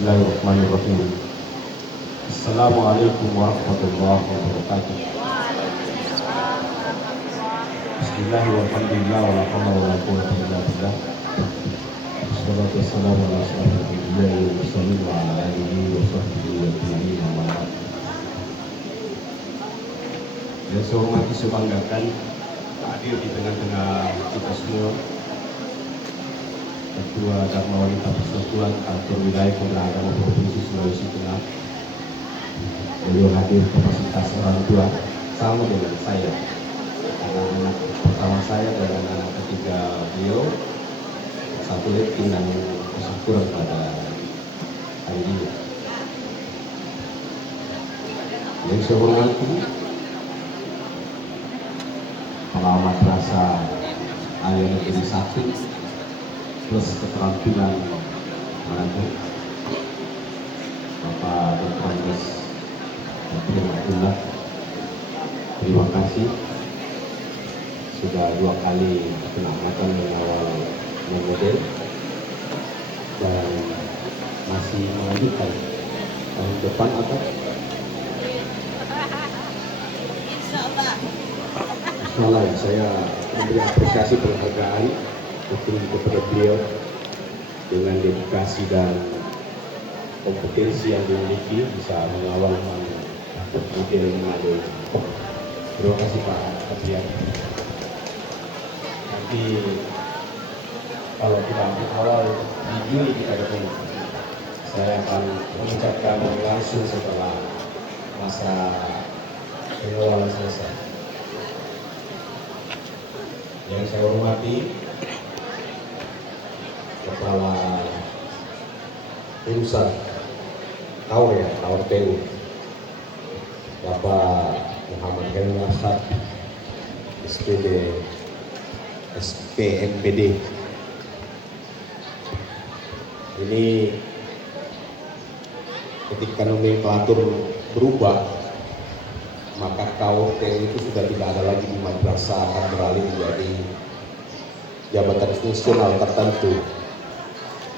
Bismillahirrahmanirrahim. Assalamualaikum warahmatullahi wabarakatuh. Bismillahirrahmanirrahim. Wa la hawla wa la quwwata illa billah. Wassalatu wassalamu ala asyrafil anbiya'i wal mursalin wa ala alihi wa sahbihi wa tabi'in wa man wala. Yang saya hormati, saya banggakan hadir di tengah-tengah kita semua Ketua Dharma Wanita Persatuan Kantor Wilayah Pemuda Agama Provinsi Sulawesi Tengah. Beliau hadir kapasitas orang tua sama dengan saya, anak-anak pertama saya dan anak ketiga beliau, satu letting dan bersyukur pada hari ini. Yang saya hormati pengalaman rasa ayah negeri satu plus keterampilan mengajar Bapak Dr. Andes Abdullah. Terima kasih sudah 2 kali penamatan mengawal model dan masih melanjutkan tahun depan atau Insyaallah. Saya memberi apresiasi penghargaan kepada beliau dengan dedikasi dan kompetensi yang dimiliki bisa mengawal model Manado. Terima kasih Pak Adrian. Nanti kalau kita awal di Juni kita ketemu, saya akan mengucapkan langsung setelah masa pengawalan selesai. Yang saya hormati Kepala Urusan Tower TU Bapak Muhammad Helmi Asad, SPMPD. Ini ketika nomenklatur berubah, maka Tower TU itu sudah tidak ada lagi di madrasah, akan beralih menjadi jabatan fungsional tertentu.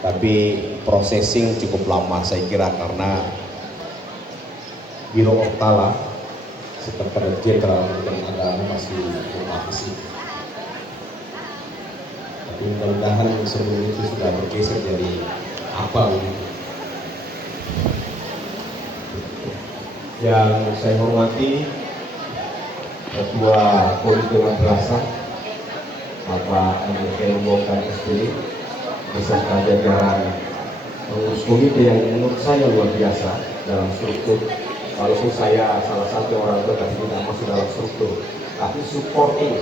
Tapi processing cukup lama saya kira karena Biro Oktala Sekretariat Jenderal Kementerian Agama masih beroperasi. Tapi mudah-mudahan sebelum itu sudah bergeser jadi apa ini. Yang saya hormati Ketua Komite Madrasah Bapak Emil Bokan SPD beserta jajaran pengurus komite yang menurut saya luar biasa dalam struktur. Walaupun saya salah satu orang tua tapi tidak masuk dalam struktur, tapi supporting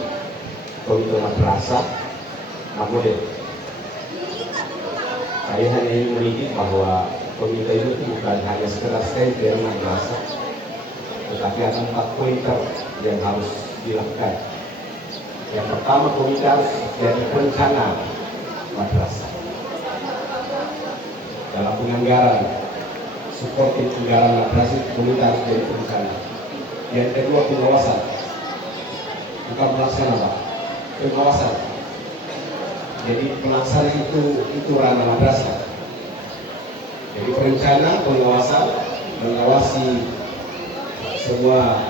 komite madrasah model. Saya hanya ingin mengingat bahwa komite itu bukan hanya sekedar stempel madrasah, tetapi ada 4 pointer yang harus dilakukan. Yang pertama, komite harus jadi perencana madrasah dalam penganggaran, supporting anggaran madrasah, komite harus jadi perencana. Yang kedua, pengawasan, bukan pelaksana Pak, pengawasan. Jadi pelaksana itu ranah madrasah. Jadi perencana, pengawasan, mengawasi semua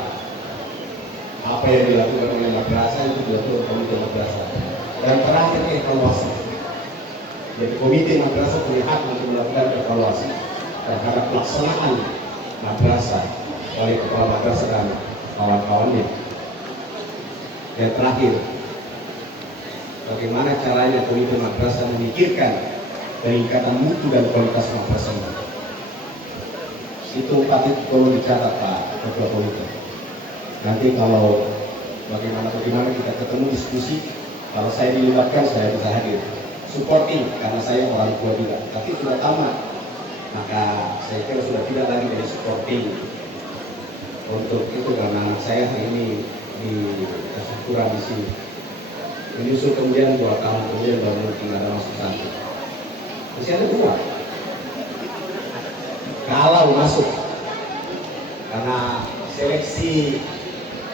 apa yang dilakukan oleh madrasah itu dilakukan komite madrasah. Dan terakhir evaluasi. Jadi komite madrasah punya hak untuk melakukan evaluasi terhadap pelaksanaan madrasah oleh kepala madrasah dan kawan-kawannya. Yang terakhir, bagaimana caranya komite madrasah memikirkan peningkatan mutu dan kualitas madrasah. Itu 4 itu perlu dicatat Pak Ketua Komite. Nanti kalau bagaimana kita ketemu diskusi, kalau saya dilibatkan saya bisa hadir. Supporting karena saya orang tua juga, tapi sudah tamat, maka saya kira sudah tidak lagi dari supporting. Untuk itu karena anak saya hari ini di kesyukuran di sini. Menyusul kemudian 2 tahun kemudian baru mungkin ada masuk satu. Masih ada 2. Kalau masuk, karena seleksi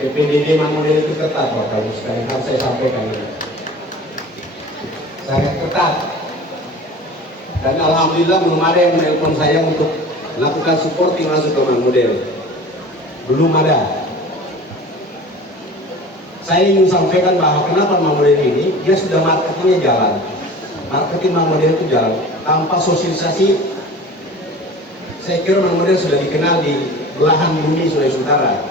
PPDD Manado itu ketat Bapak Ibu sekalian, harus saya sampaikan ini. Sangat ketat. Dan alhamdulillah belum ada yang menelpon saya untuk lakukan supporting langsung ke Man Model. Belum ada. Saya ingin sampaikan bahwa kenapa Man Model ini, dia sudah marketingnya jalan. Marketing Man Model itu jalan. Tanpa sosialisasi, saya kira Man Model sudah dikenal di belahan bumi Sulawesi Utara.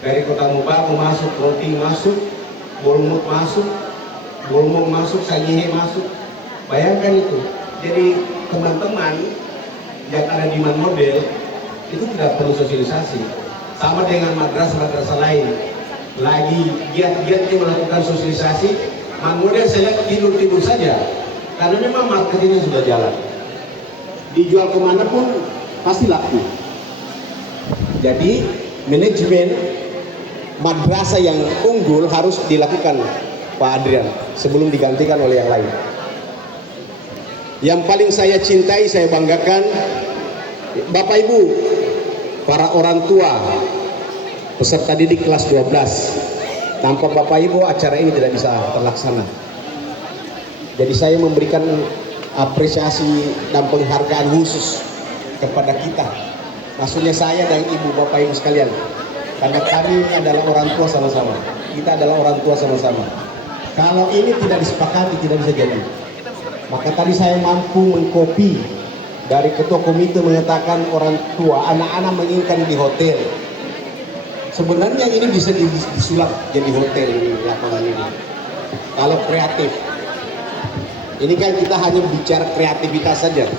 Dari Kota Mobagu masuk, Roting masuk, Bolmut masuk, Bolmong masuk, Sangihe masuk. Bayangkan itu. Jadi teman-teman yang ada di Man Model itu tidak perlu sosialisasi. Sama dengan madrasah-madrasah lain. Lagi giat-giatnya melakukan sosialisasi, Man Model saya lihat tidur-tidur saja. Karena memang marketingnya sudah jalan. Dijual kemana pun pasti laku. Jadi manajemen madrasah yang unggul harus dilakukan Pak Adrian sebelum digantikan oleh yang lain. Yang paling saya cintai, saya banggakan Bapak Ibu, para orang tua peserta didik kelas 12. Tanpa Bapak Ibu acara ini tidak bisa terlaksana. Jadi saya memberikan apresiasi dan penghargaan khusus kepada kita. Maksudnya saya dan Ibu Bapak Ibu sekalian. Karena kami ini adalah orang tua sama-sama. Kita adalah orang tua sama-sama. Kalau ini tidak disepakati, tidak bisa jadi. Maka tadi saya mampu mengcopy dari ketua komite mengatakan orang tua, anak-anak menginginkan di hotel. Sebenarnya ini bisa disulap jadi hotel ini, lapangan ini. Kalau kreatif. Ini kan kita hanya bicara kreativitas saja.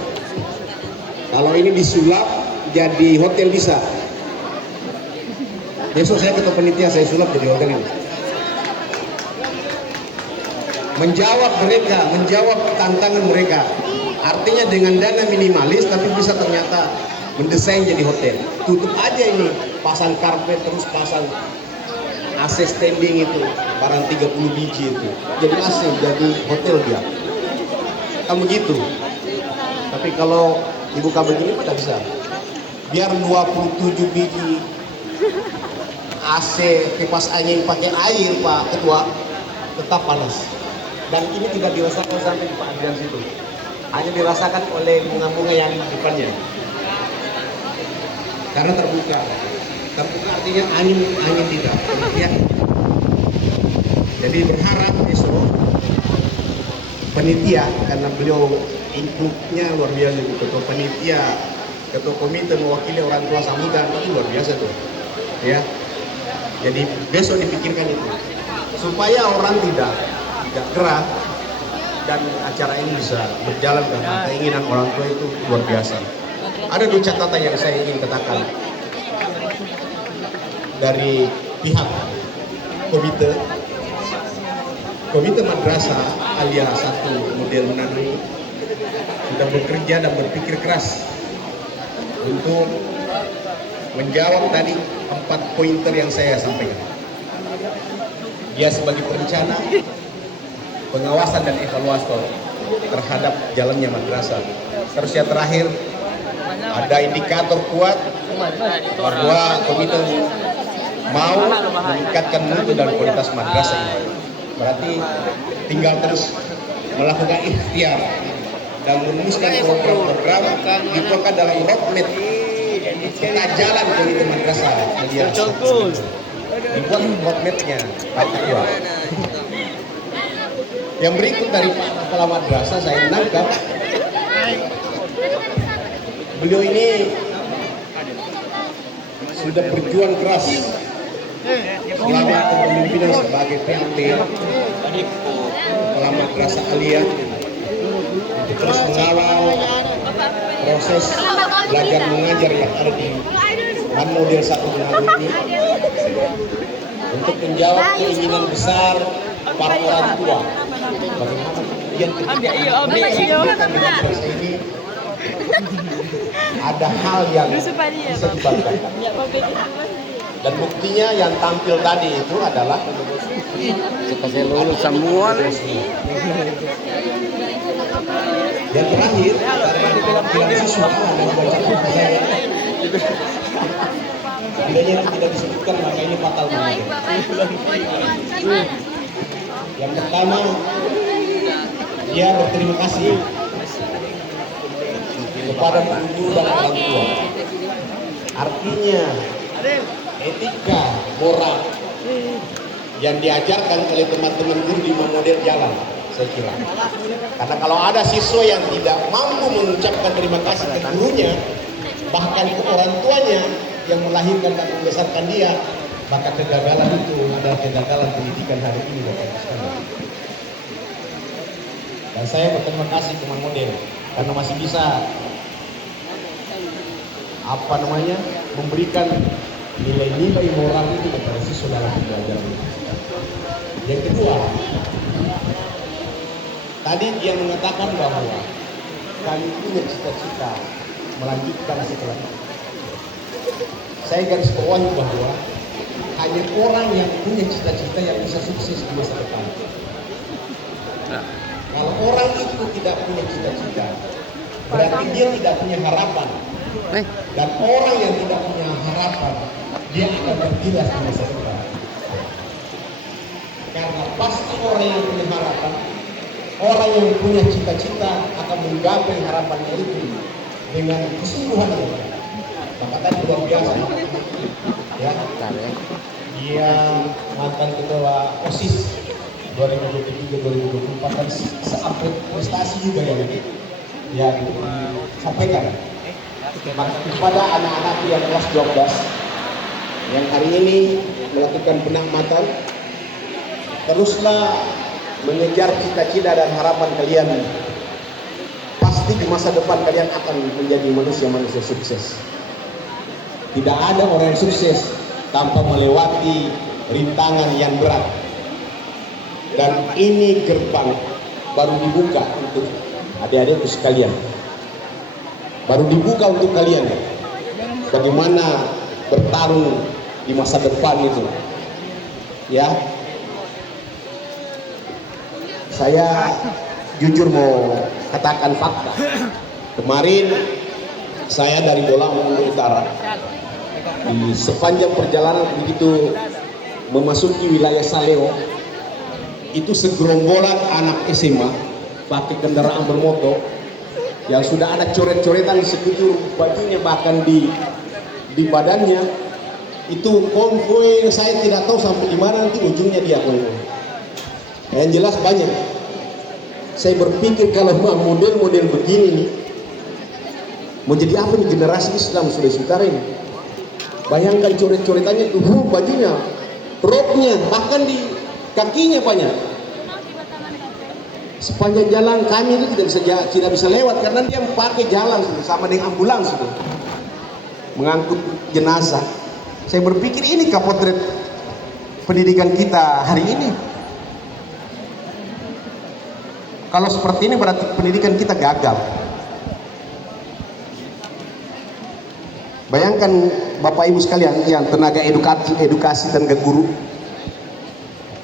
Kalau ini disulap jadi hotel bisa. Besok saya ketua penitia, saya sulap jadi hotel ini. Menjawab mereka, menjawab tantangan mereka. Artinya dengan dana minimalis tapi bisa ternyata mendesain jadi hotel. Tutup aja ini, pasang karpet terus pasang AC standing itu, barang 30 biji itu. Jadi AC, jadi hotel dia. Kan begitu. Tapi kalau dibuka begini pada bisa. Biar 27 biji AC kipas angin pakai air Pak Ketua tetap panas. Dan ini tidak dirasakan sampai di Pak Adrian situ. Hanya dirasakan oleh bunga-bunga yang di depannya. Karena terbuka. Terbuka artinya angin tidak. Ya. Jadi berharap besok penitia, karena beliau inputnya luar biasa, ketua penitia, ketua komite mewakili orang tua sambutan, itu luar biasa tuh. Ya. Jadi besok dipikirkan itu supaya orang tidak gerah dan acara ini bisa berjalan karena keinginan orang tua itu luar biasa. Ada dua catatan yang saya ingin katakan dari pihak komite madrasah Alia 1 model Manado sudah bekerja dan berpikir keras untuk menjawab tadi 4 pointer yang saya sampaikan. Dia sebagai perencana, pengawasan dan evaluator terhadap jalannya madrasah. Terus yang terakhir, ada indikator kuat bahwa komite mau meningkatkan mutu dan kualitas madrasah ini. Berarti tinggal terus melakukan ikhtiar dan merumuskan program-program dituangkan dalam roadmap peta jalan komite madrasah. Dibuat roadmapnya Pak Ketua. Yang berikut dari Pak Kepala Madrasah saya menangkap, beliau ini sudah berjuang keras selama kepemimpinan sebagai PLT Kepala Madrasah Alia untuk terus mengawal proses belajar mengajar yang ada di Man Model 1 Manado ini untuk menjawab keinginan besar para orang tua. Bagaimana kemudian ketika madrasah ini ada hal yang bisa dibanggakan. Dan buktinya yang tampil tadi itu adalah saya lulus semua. yang terakhir dari siswa dan saya setidaknya itu tidak disebutkan, maka ini fatal banget. Yang pertama, dia berterima kasih kepada guru dan orang tua. Artinya etika moral yang diajarkan oleh teman-teman guru di model jalan, saya kira. Karena kalau ada siswa yang tidak mampu mengucapkan terima kasih ke gurunya, bahkan ke orang tuanya yang melahirkan dan membesarkan dia, maka kegagalan itu adalah kegagalan pendidikan hari ini, Bapak Ibu sekalian. Dan saya berterima kasih teman model karena masih bisa memberikan nilai-nilai moral itu kepada siswa dalam pembelajaran. Yang kedua, tadi dia mengatakan bahwa kami punya cita-cita melanjutkan setelah itu. Saya garis bawahi bahwa hanya orang yang punya cita-cita yang bisa sukses di masa depan. Kalau orang itu tidak punya cita-cita, berarti dia tidak punya harapan. Dan orang yang tidak punya harapan, dia akan tergilas di masa depan. Karena pasti orang yang punya harapan, orang yang punya cita-cita akan menggapai harapannya itu dengan kesungguhannya. Maka tadi luar biasa. Ya, dia mantan ketua OSIS 2023-2024 dan seupgrade prestasi juga yang disampaikan. Maka kepada anak-anak yang kelas 12 yang hari ini melakukan penamatan, teruslah mengejar cita-cita dan harapan kalian. Pasti di masa depan kalian akan menjadi manusia-manusia sukses. Tidak ada orang yang sukses tanpa melewati rintangan yang berat. Dan ini gerbang baru dibuka untuk adik-adikku sekalian. Baru dibuka untuk kalian. Bagaimana bertarung di masa depan itu. Ya. Saya jujur mau katakan fakta. Kemarin saya dari Bolang menuju utara. Di sepanjang perjalanan begitu memasuki wilayah Saleo, itu segerombolan anak SMA pakai kendaraan bermotor yang sudah ada coret-coretan di sekujur bajunya, bahkan di badannya. Itu konvoy yang saya tidak tahu sampai di mana nanti ujungnya dia konvoy. Yang jelas banyak. Saya berpikir kalau model-model begini nih, mau jadi apa nih generasi Islam saudara-saudara ini? Bayangkan coret-coretannya itu, bajunya, roknya, bahkan di kakinya banyak. Sepanjang jalan kami itu tidak bisa lewat karena dia pakai jalan sama dengan ambulans itu, mengangkut jenazah. Saya berpikir ini potret pendidikan kita hari ini. Kalau seperti ini berarti pendidikan kita gagal. Bayangkan Bapak Ibu sekalian yang tenaga edukasi tenaga guru,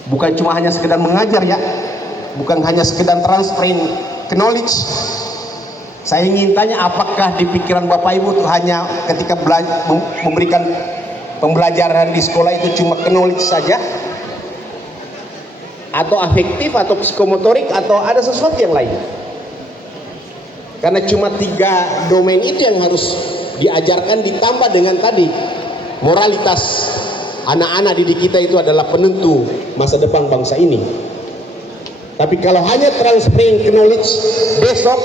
bukan cuma hanya sekedar mengajar ya, bukan hanya sekedar transferring knowledge. Saya ingin tanya, apakah di pikiran Bapak Ibu itu hanya ketika memberikan pembelajaran di sekolah itu cuma knowledge saja, atau afektif, atau psikomotorik, atau ada sesuatu yang lain? Karena cuma 3 domain itu yang harus diajarkan, ditambah dengan tadi moralitas. Anak-anak didik kita itu adalah penentu masa depan bangsa ini. Tapi kalau hanya transferring knowledge, besok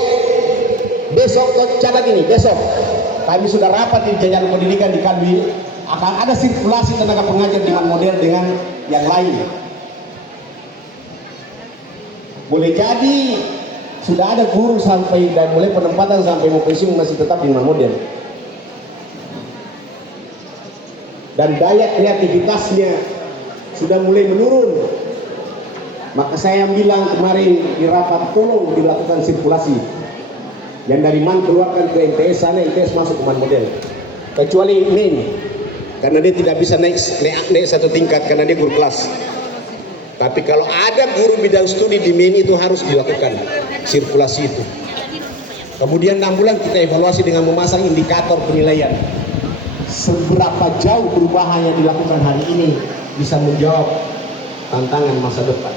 catat ini, besok kami sudah rapat di jajaran pendidikan di Kalbi, akan ada sirkulasi tenaga pengajar dengan model dengan yang lain. Boleh jadi sudah ada guru sampai dan mulai penempatan sampai mau pensiun masih tetap di model. Dan daya kreativitasnya sudah mulai menurun. Maka saya bilang kemarin di rapat, tolong dilakukan sirkulasi. Yang dari MAN keluarkan ke MTS sana, MTS masuk ke MAN model. Kecuali main, karena dia tidak bisa naik 1 tingkat karena dia guru kelas. Tapi kalau ada guru bidang studi di main itu harus dilakukan sirkulasi itu. Kemudian 6 bulan kita evaluasi dengan memasang indikator penilaian. Seberapa jauh perubahan yang dilakukan hari ini bisa menjawab tantangan masa depan.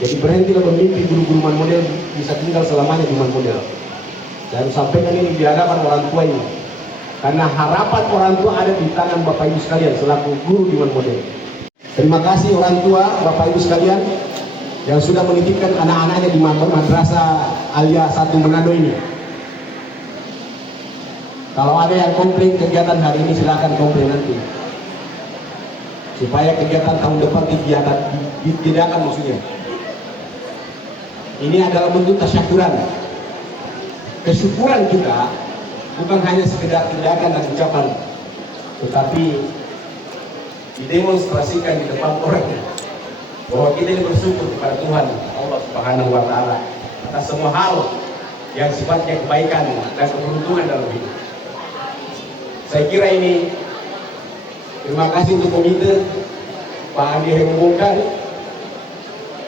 Jadi berhentilah bermimpi guru-guru MAN model bisa tinggal selamanya di MAN model. Saya sampaikan ini di hadapan orang tua ini. Karena harapan orang tua ada di tangan Bapak Ibu sekalian selaku guru di Iman Model. Terima kasih orang tua, Bapak Ibu sekalian yang sudah menitipkan anak-anaknya di Madrasah Alia 1 Manado ini. Kalau ada yang komplain kegiatan hari ini, silakan komplain nanti. Supaya kegiatan tahun depan ditiadakan maksudnya. Ini adalah bentuk tasyakuran. Kesyukuran kita bukan hanya sekedar tindakan dan ucapan, tetapi didemonstrasikan di depan orang bahwa kita ini bersyukur kepada Tuhan Allah Subhanahu wa Ta'ala atas semua hal yang sifatnya kebaikan dan keberuntungan dalam hidup. Saya kira ini, terima kasih untuk komite Pak Andi Hemungkan.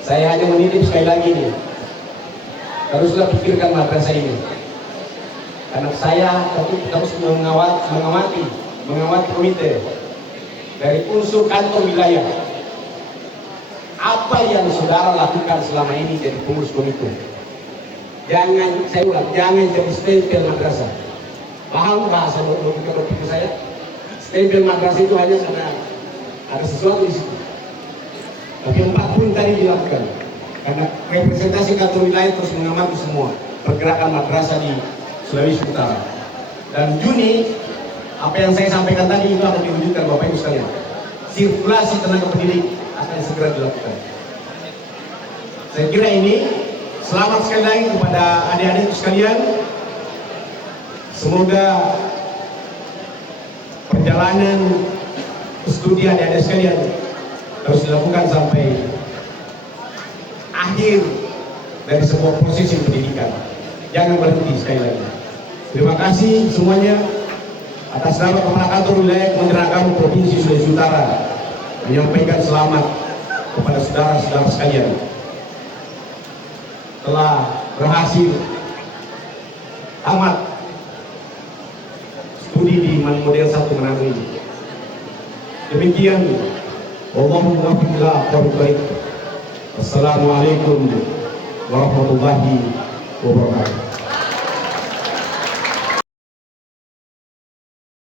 Saya hanya menitip sekali lagi nih, haruslah pikirkan madrasah ini, karena saya terus mengawati komite dari unsur kantor wilayah. Apa yang saudara lakukan selama ini jadi pengurus komite, jangan, saya ulang, jangan jadi stempel madrasah. Paham bahasa logika berpikir saya? Stempel madrasah itu hanya karena ada sesuatu di situ. Tapi 4 poin tadi dilakukan, karena representasi kantor wilayah terus mengamati semua pergerakan madrasah di Sulawesi Utara. Dan Juni, apa yang saya sampaikan tadi itu akan diwujudkan Bapak Ibu sekalian. Sirkulasi tenaga pendidik akan segera dilakukan. Saya kira ini, selamat sekali lagi kepada adik-adik sekalian. Semoga perjalanan studi adik-adik sekalian harus dilakukan sampai akhir dari sebuah proses pendidikan. Jangan berhenti sekali lagi. Terima kasih semuanya. Atas nama Kepala Kantor Wilayah Kementerian Agama Provinsi Sulawesi Utara menyampaikan selamat kepada saudara-saudara sekalian telah berhasil tamat studi di Model 1 Manado ini. Demikian, Allahumma baik. Assalamualaikum warahmatullahi wabarakatuh.